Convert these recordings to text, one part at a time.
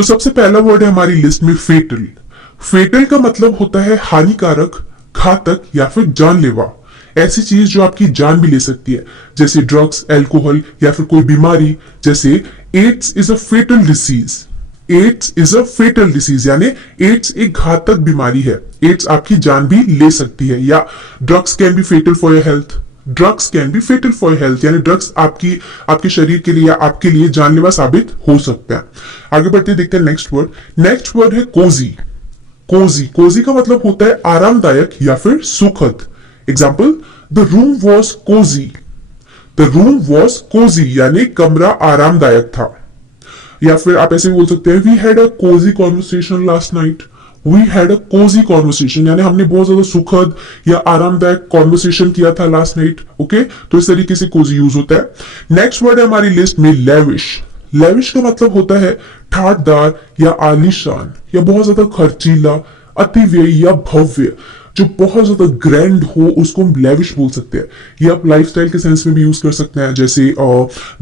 तो सबसे पहला वर्ड है हमारी लिस्ट में फेटल। फेटल का मतलब होता है हानिकारक, घातक या फिर जानलेवा। ऐसी चीज जो आपकी जान भी ले सकती है, जैसे ड्रग्स, अल्कोहल या फिर कोई बीमारी। जैसे AIDS is a fatal disease. AIDS is a fatal disease यानी एड्स एक घातक बीमारी है। एड्स आपकी जान भी ले सकती है। या drugs can be fatal for your health. Drugs can be fatal for health यानी ड्रग्स आपके शरीर के लिए या आपके लिए जानलेवा साबित हो सकता है। आगे बढ़ते देखते हैं नेक्स्ट वर्ड। नेक्स्ट वर्ड है कोजी। कोजी, कोजी का मतलब होता है आरामदायक या फिर सुखद। Example, the room was cosy. The room was cosy यानी कमरा आरामदायक था। या फिर आप ऐसे भी बोल सकते हैं, we had a cosy conversation last night. We had a cosy conversation यानी हमने बहुत ज्यादा सुखद या आरामदायक कॉन्वर्सेशन किया था लास्ट नाइट। ओके, तो इस तरीके से कोजी यूज होता है। नेक्स्ट वर्ड है हमारी लिस्ट में लेविश। लेविश का मतलब होता है ठाटदार या आलीशान या बहुत ज्यादा खर्चीला, अतिव्ययी या भव्य। जो बहुत ज्यादा ग्रैंड हो उसको हम लेविश बोल सकते हैं। ये आप लाइफस्टाइल के सेंस में भी यूज कर सकते हैं, जैसे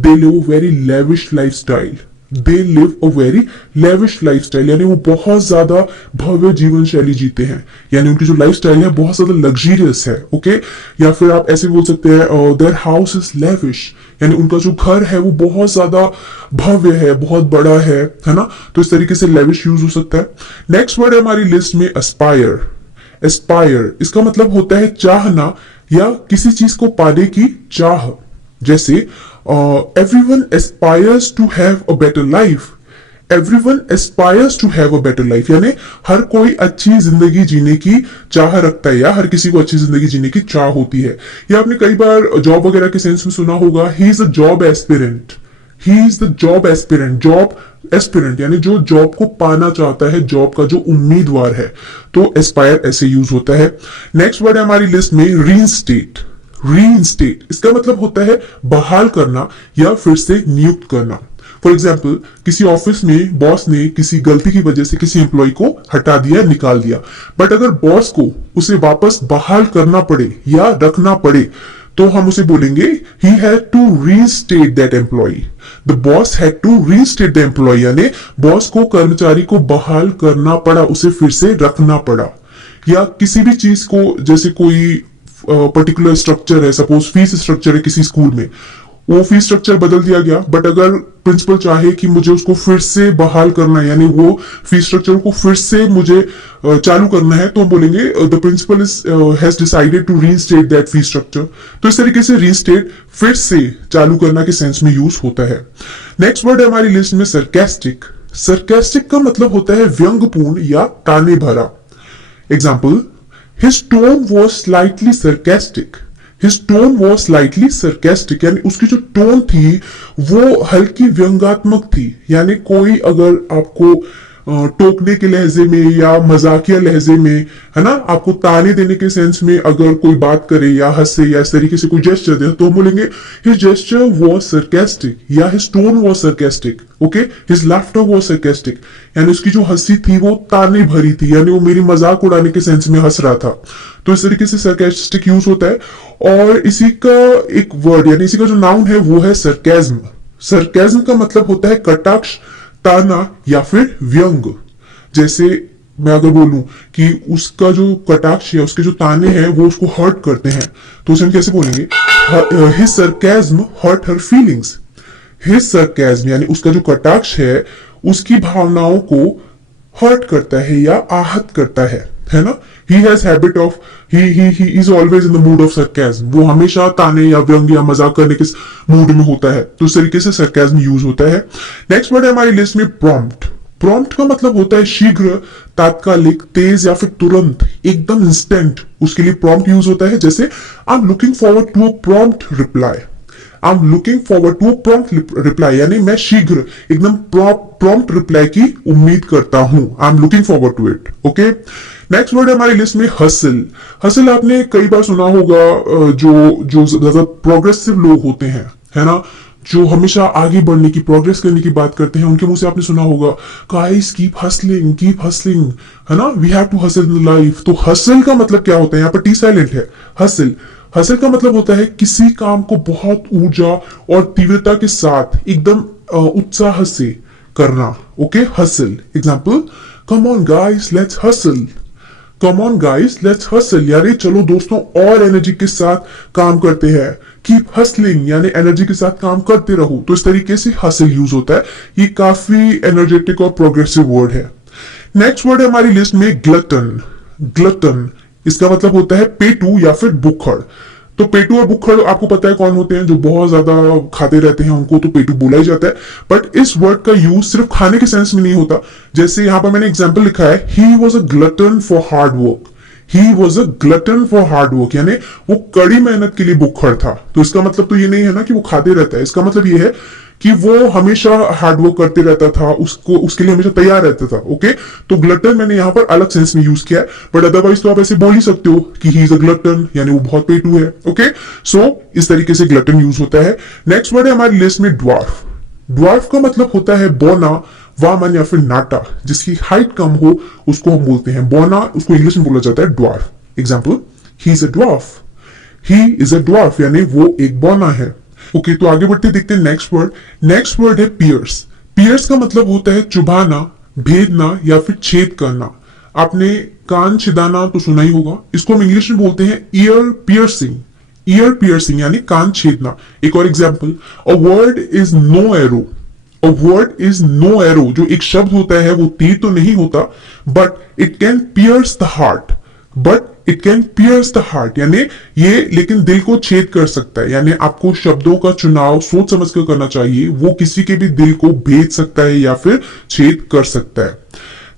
they live a very lavish lifestyle. They live a very lavish lifestyle यानी वो बहुत ज्यादा भव्य जीवन शैली जीते हैं, यानी उनकी जो लाइफस्टाइल है बहुत ज्यादा लग्जरियस है। ओके, या फिर आप ऐसे बोल सकते हैं देयर हाउस इज लेविश यानी उनका जो घर है वो बहुत ज्यादा भव्य है, बहुत बड़ा है ना। तो इस तरीके से लेविश यूज हो सकता है। नेक्स्ट वर्ड है हमारी लिस्ट में एस्पायर। एस्पायर इसका मतलब होता है चाहना या किसी चीज को पाने की चाह। जैसे everyone aspires to have a better life. Everyone aspires to have a better life यानी हर कोई अच्छी जिंदगी जीने की चाह रखता है या हर किसी को अच्छी जिंदगी जीने की चाह होती है। या आपने कई बार जॉब वगैरह के सेंस में सुना होगा, he is a job aspirant. He is the job aspirant. Job aspirant यानी जो जॉब को पाना चाहता है, जॉब का जो उम्मीदवार है। तो एस्पायर ऐसे यूज होता है। नेक्स्ट वर्ड है हमारी लिस्ट में रीइंस्टेट। रीइंस्टेट इसका मतलब होता है बहाल करना या फिर से नियुक्त करना। फॉर एग्जाम्पल, किसी ऑफिस में बॉस ने किसी गलती की वजह से किसी एम्प्लॉय को हटा दिया, निकाल दिया, बट अगर बॉस को उसे वापस बहाल करना पड़े या रखना पड़े तो हम उसे बोलेंगे he had to reinstate that employee. The boss had to reinstate the employee यानी बॉस को कर्मचारी को बहाल करना पड़ा, उसे फिर से रखना पड़ा। या किसी भी चीज को, जैसे कोई पर्टिकुलर स्ट्रक्चर है, सपोज फीस स्ट्रक्चर है किसी स्कूल में, वो फीस स्ट्रक्चर बदल दिया गया, बट अगर प्रिंसिपल चाहे कि मुझे उसको फिर से बहाल करना है यानी वो फीस स्ट्रक्चर को फिर से मुझे चालू करना है, तो हम बोलेंगे the principal has decided to reinstate that fees structure. तो इस तरीके से रीइंस्टेट फिर से चालू करना के सेंस में यूज होता है। नेक्स्ट वर्ड है हमारी लिस्ट में सरकास्टिक। सरकास्टिक का मतलब होता है व्यंग्यपूर्ण या ताने भरा। Example, his tone was slightly sarcastic. His tone was slightly sarcastic यानी उसकी जो टोन थी वो हल्की व्यंग्यात्मक थी। यानी कोई अगर आपको टोकने के लहजे में या मजाकिया लहजे में, है ना, आपको ताने देने के सेंस में अगर कोई बात करे या हंसे या इस तरीके से कोई जेस्चर दे, तो हम बोलेंगे हिज जेस्चर वाज सरकास्टिक या his tone was sarcastic. Okay, his laughter was sarcastic यानी उसकी जो हंसी थी वो ताने भरी थी, यानी वो मेरी मजाक उड़ाने के सेंस में हंस रहा था। तो इस तरीके से सरकास्टिक यूज होता है। और इसी का एक वर्ड यानी इसी का जो नाउन है वो है सरकाज्म। सरकाज्म का मतलब होता है कटाक्ष, ताना या फिर व्यंग। जैसे मैं अगर बोलूं कि उसका जो कटाक्ष है, उसके जो ताने हैं वो उसको हर्ट करते हैं, तो उसे हम कैसे बोलेंगे, his sarcasm hurt her feelings. His sarcasm यानी उसका जो कटाक्ष है उसकी भावनाओं को हर्ट करता है या आहत करता है ना। He has habit of he is always in the mood of sarcasm। वो हमेशा ताने या व्यंग या मजाक करने के मूड में होता है, तो इस तरीके से sarcasm यूज होता है। नेक्स्ट वर्ड है हमारी लिस्ट में प्रॉम्प्ट। प्रॉम्प्ट का मतलब होता है शीघ्र, तात्कालिक, तेज या फिर तुरंत, एकदम इंस्टेंट। उसके लिए प्रॉम्प्ट यूज होता है। जैसे I am looking forward to a prompt reply. I am looking forward to prompt reply यानी मैं शीघ्र एकदम प्रॉम्प्ट रिप्लाई की उम्मीद करता हूं। I am looking forward to it. Okay, next word है हमारी लिस्ट में हसल। हसल आपने कई बार सुना होगा, जो ज्यादा प्रोग्रेसिव लोग होते हैं, है ना, जो हमेशा आगे बढ़ने की, प्रोग्रेस करने की बात करते हैं, उनके मुंह से आपने सुना होगा गाइस कीप हसलिंग, है ना, we have to hustle in life. तो हसल का मतलब क्या होता है, यहाँ पर टी साइलेंट है। हसल हसल का मतलब होता है किसी काम को बहुत ऊर्जा और तीव्रता के साथ एकदम उत्साह से करना, okay, hustle. Example, come on guys let's hustle, come on guys let's hustle, यानी चलो दोस्तों और एनर्जी के साथ काम करते हैं। कीप हसलिंग, यानी एनर्जी के साथ काम करते रहो। तो इस तरीके से हसल यूज होता है। ये काफी एनर्जेटिक और प्रोग्रेसिव वर्ड है। नेक्स्ट वर्ड है हमारी लिस्ट में ग्लटन। ग्लटन इसका मतलब होता है पेटू या फिर बुक्खड़। तो पेटू और बुक्खड़ आपको पता है कौन होते हैं, जो बहुत ज्यादा खाते रहते हैं, उनको तो पेटू बोला ही जाता है। बट इस वर्ड का यूज सिर्फ खाने के सेंस में नहीं होता। जैसे यहां पर मैंने एग्जांपल लिखा है, he was a glutton for hard work. He was a glutton for hard work, यानी वो कड़ी मेहनत के लिए बुक्खड़ था। तो इसका मतलब तो ये नहीं है ना कि वो खाते रहता है। इसका मतलब ये है कि वो हमेशा हार्डवर्क करते रहता था, उसको उसके लिए हमेशा तैयार रहता था। ओके, तो ग्लटन मैंने यहाँ पर अलग सेंस में यूज किया है, बट अदरवाइज तो आप ऐसे बोल ही सकते हो कि ही इज अ ग्लटन, यानी वो बहुत पेटू है। ओके, सो इस तरीके से ग्लटन यूज होता है। नेक्स्ट वर्ड है हमारी लिस्ट में ड्वार्फ। ड्वार्फ का मतलब होता है बौना, वामन या फिर नाटा। जिसकी हाइट कम हो उसको हम बोलते हैं बौना, उसको इंग्लिश में बोला जाता है dwarf. Example, he is a dwarf, he is a dwarf, यानी वो एक बौना है। ओके, तो आगे बढ़ते देखते हैं नेक्स्ट वर्ड। नेक्स्ट वर्ड है पियर्स। पियर्स का मतलब होता है चुभाना, भेदना या फिर छेद करना। आपने कान छिदाना तो सुना ही होगा, इसको हम इंग्लिश में बोलते हैं ईयर पियर्सिंग। ईयर पियर्सिंग यानी कान छेदना। एक और example, a word is no arrow. A word is no arrow, जो एक शब्द होता है वो तीर तो नहीं होता, but it can pierce the heart. But it can pierce the heart, यानी ये लेकिन दिल को छेद कर सकता है। यानी आपको शब्दों का चुनाव सोच समझ कर करना चाहिए। वो किसी के भी दिल को भेद सकता है या फिर छेद कर सकता है।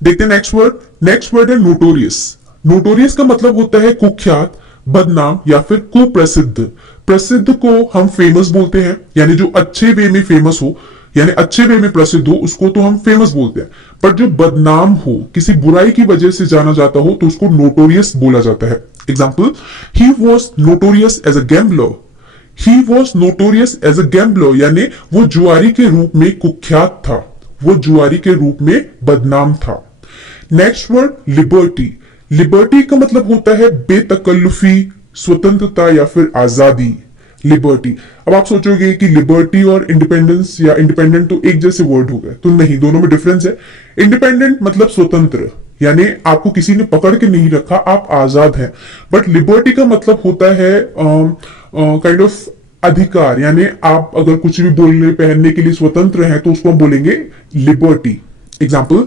देखते हैं नेक्स्ट वर्ड। नेक्स्ट वर्ड है नोटोरियस। नोटोरियस का मतलब होता है कुख्यात, बदनाम या फिर कुप्रसिद्ध। प्रसिद्ध को हम फेमस बोलते हैं, यानी जो अच्छे वे में फेमस हो, यानी अच्छे वे में प्रसिद्ध हो, उसको तो हम फेमस बोलते हैं। पर जो बदनाम हो, किसी बुराई की वजह से जाना जाता हो, तो उसको नोटोरियस बोला जाता है। Example, he was notorious as a gambler. He was notorious as a gambler, यानी वो जुआरी के रूप में कुख्यात था, वो जुआरी के रूप में बदनाम था। Next word liberty. लिबर्टी का मतलब होता है बेतकल्लुफी, स्वतंत्रता या फिर आजादी। लिबर्टी। अब आप सोचोगे कि लिबर्टी और इंडिपेंडेंस या इंडिपेंडेंट तो एक जैसे वर्ड हो गए, तो नहीं, दोनों में डिफरेंस है। इंडिपेंडेंट मतलब स्वतंत्र, यानी आपको किसी ने पकड़ के नहीं रखा, आप आजाद हैं। बट लिबर्टी का मतलब होता है काइंड ऑफ अधिकार, यानी आप अगर कुछ भी बोलने पहनने के लिए स्वतंत्र हैं तो उसको हम बोलेंगे liberty. Example,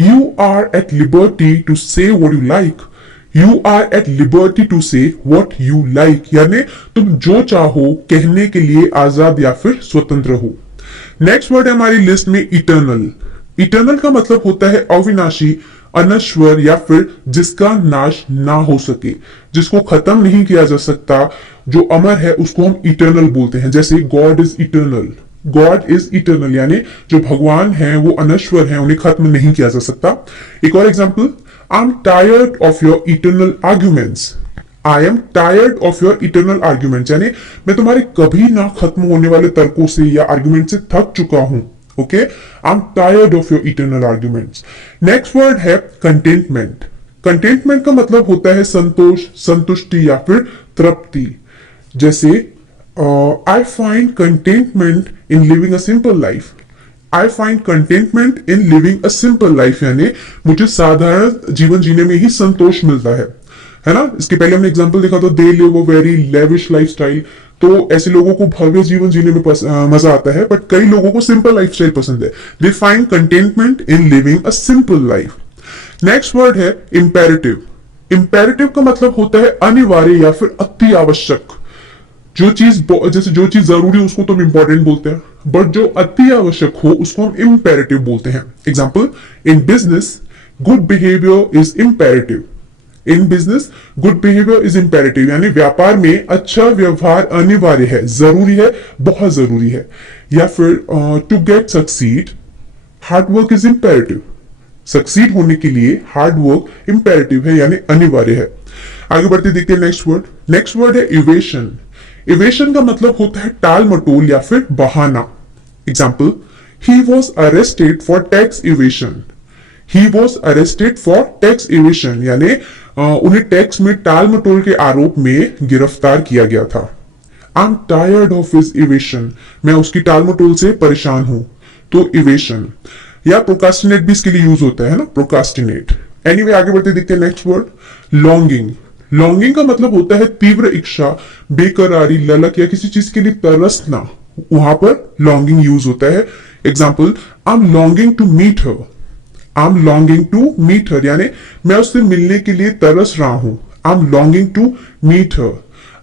you are at liberty to say what you like. You are at liberty to say what you like, यानी तुम जो चाहो कहने के लिए आजाद या फिर स्वतंत्र हो। नेक्स्ट वर्ड है हमारी लिस्ट में इटर्नल। इटर्नल का मतलब होता है अविनाशी, अनश्वर या फिर जिसका नाश ना हो सके, जिसको खत्म नहीं किया जा सकता, जो अमर है उसको हम इटर्नल बोलते हैं। जैसे God is eternal, God is eternal, यानी जो भगवान हैं वो अनश्वर हैं, उन्हें खत्म नहीं किया जा सकता। एक और example, I am tired of your eternal arguments. I am tired of your eternal arguments, यानी मैं तुम्हारे कभी ना खत्म होने वाले तर्कों से या आर्ग्यूमेंट से थक चुका हूं। Okay, I am tired of your eternal arguments. Next word है कंटेंटमेंट। कंटेंटमेंट का मतलब होता है संतोष, संतुष्टि या फिर तृप्ति। जैसे I find contentment in living a simple life. I find contentment in living a simple life, यानी मुझे साधारण जीवन जीने में ही संतोष मिलता है ना। इसके पहले हमने एग्जांपल देखा था, they live a very lavish lifestyle. तो ऐसे लोगों को भव्य जीवन जीने में मजा आता है, बट कई लोगों को सिंपल लाइफस्टाइल पसंद है। They find contentment in living a simple life. Next word है इंपेरेटिव। इंपेरेटिव का मतलब होता है अनिवार्य या फिर अति आवश्यक। जो चीज जैसे जो चीज जरूरी है उसको तो हम इंपॉर्टेंट बोलते हैं, बट जो अति आवश्यक हो उसको हम इंपेरेटिव बोलते हैं। Example, in business good behaviour is imperative. In business good behaviour is imperative, यानी व्यापार में अच्छा व्यवहार अनिवार्य है, जरूरी है, बहुत जरूरी है। या फिर to get succeed hard work is imperative. Succeed होने के लिए हार्ड वर्क इंपेरेटिव है, यानी अनिवार्य है। आगे बढ़ते देखते हैं नेक्स्ट वर्ड। नेक्स्ट वर्ड है इवेशन। इवेशन का मतलब होता है टाल मटोल या फिर बहाना। Example, he was arrested for tax evasion. He was arrested for tax evasion, यानी उन्हें टैक्स में टाल मटोल के आरोप में गिरफ्तार किया गया था। I am tired of his evasion, मैं उसकी टाल मटोल से परेशान हूं। तो इवेशन। या प्रोकास्टिनेट भी इसके लिए यूज होता है ना, प्रोकास्टिनेट। एनीवे आगे बढ़ते देखते हैं नेक्स्ट वर्ड, लॉन्गिंग। लॉन्गिंग का मतलब होता है तीव्र इच्छा, बेकरारी, ललक या किसी चीज के लिए तरसना, वहां पर लॉन्गिंग यूज होता है। Example, I am longing to meet her. I am longing to meet her यानी मैं उससे मिलने के लिए तरस रहा हूं। I am longing to meet her.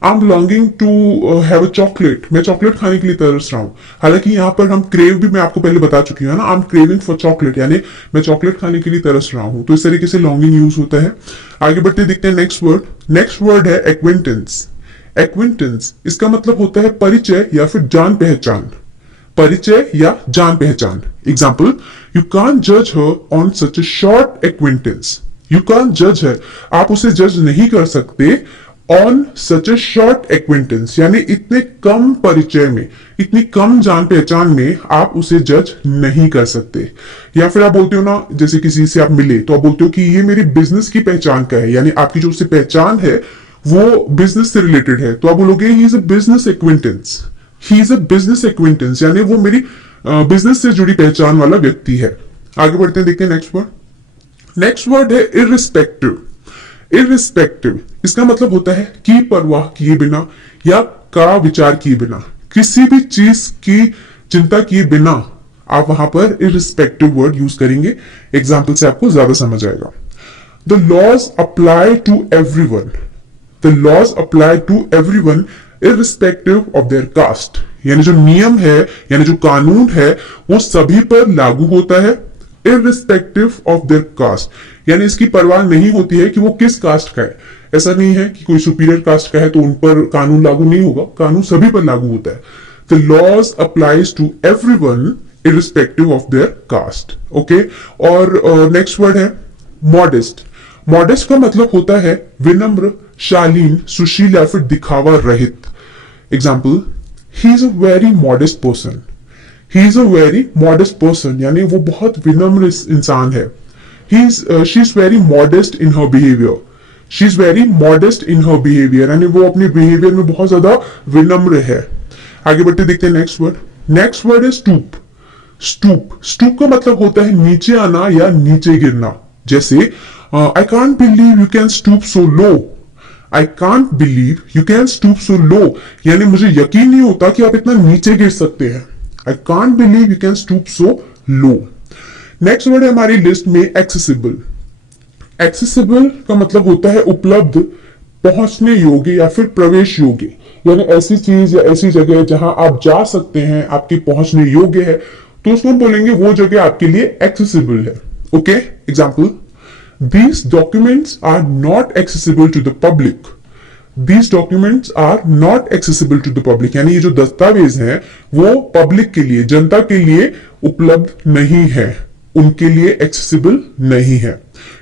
I am longing to have a chocolate, मैं चॉकलेट खाने के लिए तरस रहा हूं। हालांकि यहाँ पर हम क्रेव भी मैं आपको पहले बता चुकी हूँ ना, I am craving for chocolate यानी मैं चॉकलेट खाने के लिए तरस रहा हूं। तो इस तरीके से लॉन्गिंग यूज होता है। आगे बढ़ते देखते हैं नेक्स्ट वर्ड। नेक्स्ट वर्ड है एक्विंटेंस। एक्विंटेंस इसका मतलब होता है परिचय या फिर जान पहचान, परिचय या जान पहचान। एग्जाम्पल, यू कांट जज her on such A short acquaintance. You can't जज हर, आप उसे जज नहीं कर सकते on such A short acquaintance यानी इतने कम परिचय में, इतनी कम जान पहचान में आप उसे जज नहीं कर सकते। या फिर आप बोलते हो ना, जैसे किसी से आप मिले तो आप बोलते हो कि ये मेरी बिजनेस की पहचान का है, यानी आपकी जो उससे पहचान है वो बिजनेस से रिलेटेड है, तो आप बोलोगे he is a business acquaintance. He is a business acquaintance यानी वो मेरी बिजनेस से जुड़ी पहचान वाला व्यक्ति है। आगे बढ़ते हैं देखते हैं नेक्स्ट वर्ड। नेक्स्ट वर्ड है इररिस्पेक्टिव। इररिस्पेक्टिव इसका मतलब होता है कि परवाह किए बिना या का विचार किए बिना, किसी भी चीज की चिंता किए बिना आप वहां पर इररिस्पेक्टिव वर्ड यूज करेंगे। एग्जाम्पल से आपको ज्यादा समझ आएगा। The laws apply to everyone. The laws apply to everyone irrespective of their caste। यानी जो नियम है यानी जो कानून है वो सभी पर लागू होता है irrespective of their caste यानी इसकी परवाह नहीं होती है कि वो किस कास्ट का है। ऐसा नहीं है कि कोई सुपीरियर कास्ट का है तो उन पर कानून लागू नहीं होगा, कानून सभी पर लागू होता है। The laws applies to everyone irrespective of their caste। Okay, और नेक्स्ट वर्ड है मॉडेस्ट। मॉडेस्ट का मतलब होता है विनम्र, शालीन, सुशील या फिर दिखावा रहित। Example, he is a very modest person. He is a very modest person यानी वो बहुत विनम्र इंसान है। She is very modest in her behaviour. She is very modest in her behaviour यानी वो अपने बिहेवियर में बहुत ज्यादा विनम्र है। आगे बढ़ते देखते हैं नेक्स्ट वर्ड। नेक्स्ट वर्ड है स्टूप। स्टूप, स्टूप का मतलब होता है नीचे आना या नीचे गिरना। जैसे, I can't believe you can stoop so low। I can't believe you can stoop so low यानी मुझे यकीन नहीं होता कि आप इतना नीचे गिर सकते हैं। I can't believe you can stoop so low। Next word है हमारी लिस्ट में एक्सेसिबल। एक्सेसिबल का मतलब होता है उपलब्ध, पहुंचने योग्य या फिर प्रवेश योग्य यानी ऐसी चीज या ऐसी जगह जहां आप जा सकते हैं, आपकी पहुंचने योग्य है, तो उसको हम बोलेंगे वो जगह आपके लिए एक्सेसिबल है। Okay, example, These documents are not accessible to the public। These documents are not accessible to the public यानी ये जो दस्तावेज हैं वो पब्लिक के लिए, जनता के लिए उपलब्ध नहीं है, उनके लिए एक्सेसिबल नहीं है।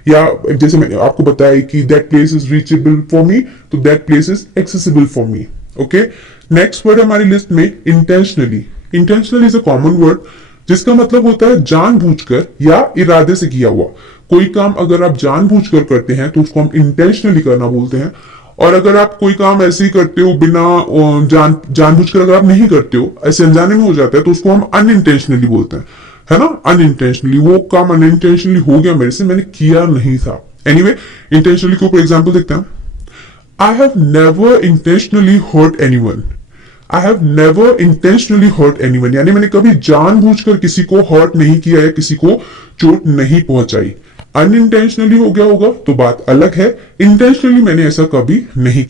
या जैसे मैंने आपको बताया कि that place is reachable for me, तो that place is accessible for me। Okay, next word हमारी लिस्ट में intentionally. Intentionally is a common word जिसका मतलब होता है जानबूझकर या इरादे से किया हुआ। कोई काम अगर आप जानबूझकर करते हैं तो उसको हम इंटेंशनली करना बोलते हैं, और अगर आप कोई काम ऐसे ही करते हो बिना जानबूझकर अगर आप नहीं करते हो, ऐसे अनजाने में हो जाता है, तो उसको हम अनइंटेंशनली बोलते हैं, है ना। अनइंटेंशनली, वो काम अनइंटेंशनली हो गया मेरे से, मैंने किया नहीं था। एनीवे, इंटेंशनली के ऊपर एग्जाम्पल देखते हैं। I have never intentionally hurt anyone. I have never intentionally hurt anyone यानी मैंने कभी जानबूझकर किसी को हर्ट नहीं किया है, किसी को चोट नहीं पहुंचाई। अनइंटेंशनली हो गया होगा तो बात अलग है, इंटेंशनली मैंने ऐसा कभी नहीं